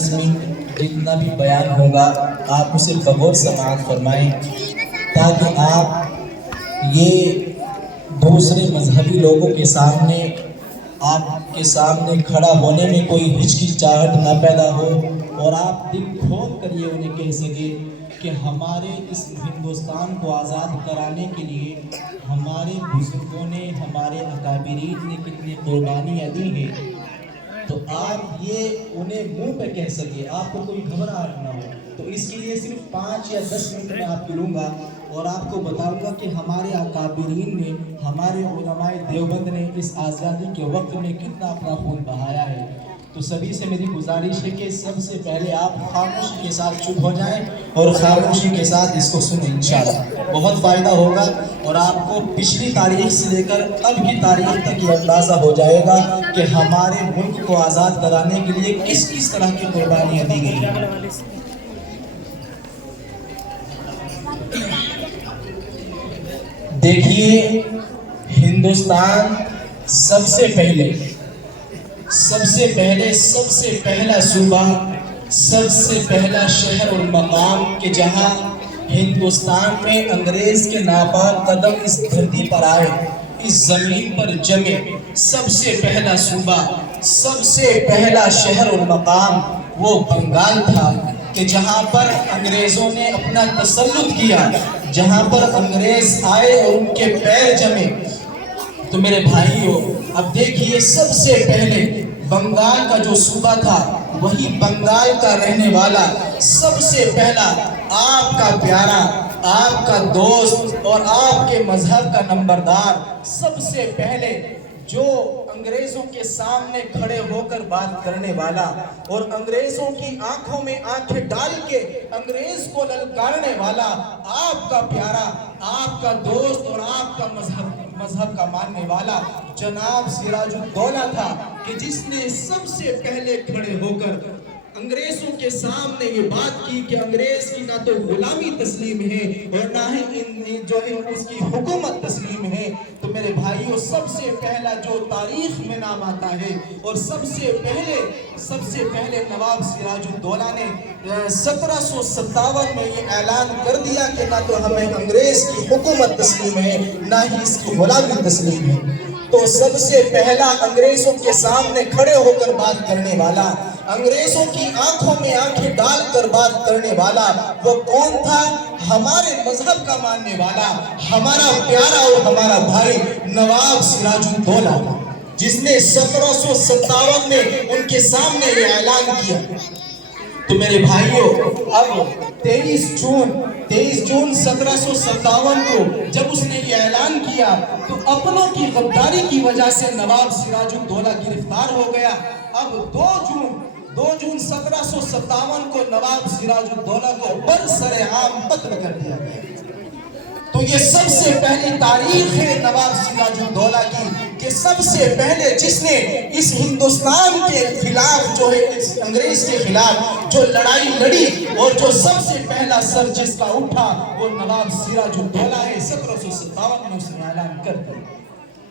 جتنا بھی بیان ہوگا آپ اسے بغور سماعت فرمائیں تاکہ آپ یہ دوسرے مذہبی لوگوں کے سامنے آپ کے سامنے کھڑا ہونے میں کوئی ہچکچاہٹ نہ پیدا ہو اور آپ دل کھول کر یہ انہیں کہہ سکیں کہ ہمارے اس ہندوستان کو آزاد کرانے کے لیے ہمارے بزرگوں نے ہمارے اکابرین نے کتنی قربانیاں دی ہیں، تو آپ یہ انہیں منہ پہ کہہ سکے، آپ کو کوئی گھبراہٹ نہ ہو۔ تو اس کے لیے صرف 5 یا 10 منٹ میں آپ کو لوں گا اور آپ کو بتاؤں گا کہ ہمارے اکابرین نے، ہمارے علماء دیوبند نے اس آزادی کے وقت میں کتنا اپنا خون بہایا ہے۔ تو سبھی سے میری گزارش ہے کہ سب سے پہلے آپ خاموشی کے ساتھ چپ ہو جائیں اور خاموشی کے ساتھ اس کو سنیں، انشاءاللہ بہت فائدہ ہوگا اور آپ کو پچھلی تاریخ سے لے کر اب کی تاریخ تک یہ اندازہ ہو جائے گا کہ ہمارے ملک کو آزاد کرانے کے لیے کس کس طرح کی قربانیاں دی گئی ہیں۔ دیکھیے، ہندوستان سب سے پہلا صوبہ، سب سے پہلا شہر اور مقام کہ جہاں ہندوستان میں انگریز کے ناپاک قدم اس دھرتی پر آئے، اس زمین پر جمے، سب سے پہلا صوبہ، سب سے پہلا شہر اور مقام وہ بنگال تھا کہ جہاں پر انگریزوں نے اپنا تسلط کیا، جہاں پر انگریز آئے اور ان کے پیر جمے۔ تو میرے بھائیوں، اب دیکھیے، سب سے پہلے بنگال کا جو صوبہ تھا، وہی بنگال کا رہنے والا، سب سے پہلا آپ کا پیارا، آپ کا دوست اور آپ کے مذہب کا نمبردار، سب سے پہلے جو انگریزوں کے سامنے کھڑے ہو کر بات کرنے والا اور انگریزوں کی آنکھوں میں آنکھیں ڈال کے انگریز کو للکارنے والا، آپ کا پیارا، آپ کا دوست اور آپ کا مذہب کا ماننے والا جناب سراج الدولہ تھا کہ جس نے سب سے پہلے کھڑے ہو کر انگریزوں کے سامنے یہ بات کی کہ انگریز کی نہ تو غلامی تسلیم ہے اور نہ ہی جو ہے اس کی حکومت تسلیم ہے۔ تو میرے بھائیوں، سب سے پہلا جو تاریخ میں نام آتا ہے اور سب سے پہلے نواب سراج الدولہ نے 1757 میں یہ اعلان کر دیا کہ نہ تو ہمیں انگریز کی حکومت تسلیم ہے نہ ہی اس کی غلامی تسلیم ہے۔ تو سب سے پہلا انگریزوں کے سامنے کھڑے ہو کر بات کرنے والا، انگریزوں کی آنکھوں میں آنکھیں ڈال کر بات کرنے والا وہ کون تھا؟ ہمارے مذہب کا ماننے والا، ہمارا پیارا اور ہمارا بھائی نواب سراج الدولہ، جس نے 1757 میں ان کے سامنے یہ اعلان کیا۔ تو میرے بھائیوں، اب 23 جون 1757 کو جب اس نے یہ اعلان کیا تو اپنوں کی غداری کی وجہ سے نواب سراج الدولہ گرفتار ہو گیا۔ اب 2 جون 1757 کو نواب سراج الدولہ کو برسرعام قتل کر دیا گیا۔ تو یہ سب سے پہلی تاریخ ہے نواب سراج الدولہ کی کہ سب سے پہلے جس نے اس ہندوستان کے خلاف جو ہے اس انگریز کے خلاف جو لڑائی لڑی اور جو سب سے پہلا سر جس کا اٹھا وہ نواب سراج الدولہ ہے۔ 1757 میں اس نے اعلان کر دیا۔